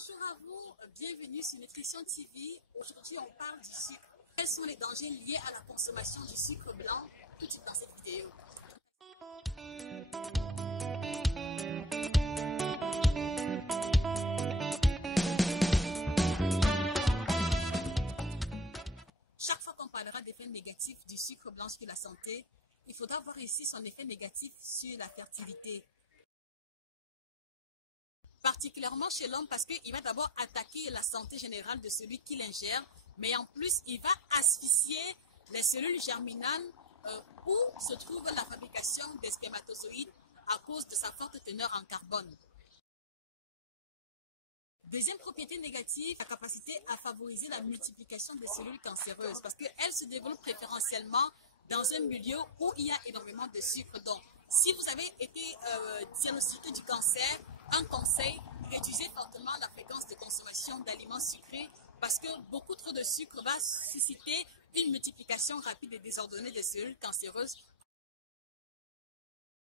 Bonjour à vous, bienvenue sur Nutrition TV. Aujourd'hui, on parle du sucre. Quels sont les dangers liés à la consommation du sucre blanc? Tout de suite dans cette vidéo. Chaque fois qu'on parlera d'effets négatifs du sucre blanc sur la santé, il faudra voir ici son effet négatif sur la fertilité. Particulièrement chez l'homme parce qu'il va d'abord attaquer la santé générale de celui qui l'ingère, mais en plus, il va asphyxier les cellules germinales où se trouve la fabrication des spermatozoïdes à cause de sa forte teneur en carbone. Deuxième propriété négative, la capacité à favoriser la multiplication des cellules cancéreuses parce qu'elles se développent préférentiellement dans un milieu où il y a énormément de sucre. Donc, si vous avez été diagnostiqué du cancer, un conseil, réduisez fortement la fréquence de consommation d'aliments sucrés parce que beaucoup trop de sucre va susciter une multiplication rapide et désordonnée des cellules cancéreuses.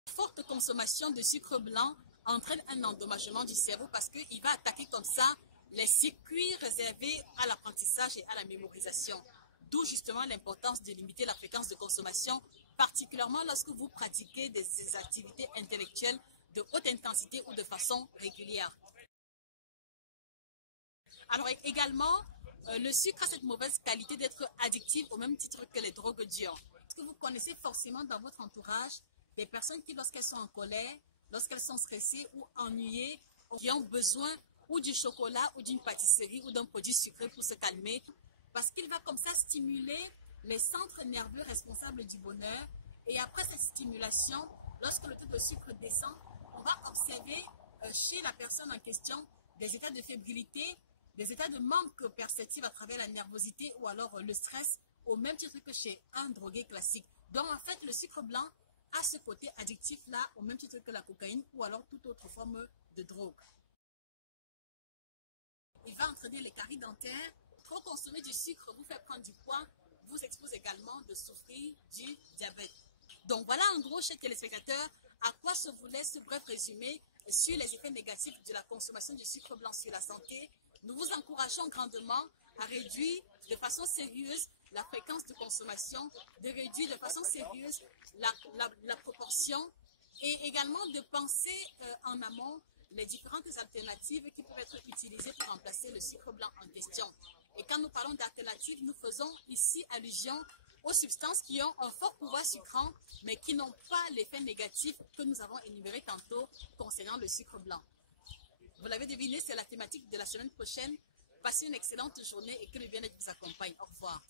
La forte consommation de sucre blanc entraîne un endommagement du cerveau parce qu'il va attaquer comme ça les circuits réservés à l'apprentissage et à la mémorisation. D'où justement l'importance de limiter la fréquence de consommation, particulièrement lorsque vous pratiquez des activités intellectuelles de haute intensité ou de façon régulière. Alors également, le sucre a cette mauvaise qualité d'être addictif au même titre que les drogues dures. Est-ce que vous connaissez forcément dans votre entourage des personnes qui, lorsqu'elles sont en colère, lorsqu'elles sont stressées ou ennuyées, qui ont besoin ou du chocolat ou d'une pâtisserie ou d'un produit sucré pour se calmer, parce qu'il va comme ça stimuler les centres nerveux responsables du bonheur. Et après cette stimulation, lorsque le taux de sucre descend, on va observer chez la personne en question des états de fébrilité, des états de manque perceptif à travers la nervosité ou alors le stress, au même titre que chez un drogué classique. Donc en fait, le sucre blanc a ce côté addictif-là, au même titre que la cocaïne ou alors toute autre forme de drogue. Il va entraîner les caries dentaires. Trop consommer du sucre vous fait prendre du poids, vous expose également de souffrir du diabète. Donc voilà en gros, chers téléspectateurs, à quoi se voulait ce bref résumé sur les effets négatifs de la consommation du sucre blanc sur la santé. Nous vous encourageons grandement à réduire de façon sérieuse la fréquence de consommation, de réduire de façon sérieuse la proportion et également de penser en amont les différentes alternatives qui peuvent être utilisées pour remplacer le sucre blanc en question. Et quand nous parlons d'alternatives, nous faisons ici allusion aux substances qui ont un fort pouvoir sucrant, mais qui n'ont pas l'effet négatif que nous avons énuméré tantôt concernant le sucre blanc. Vous l'avez deviné, c'est la thématique de la semaine prochaine. Passez une excellente journée et que le bien-être vous accompagne. Au revoir.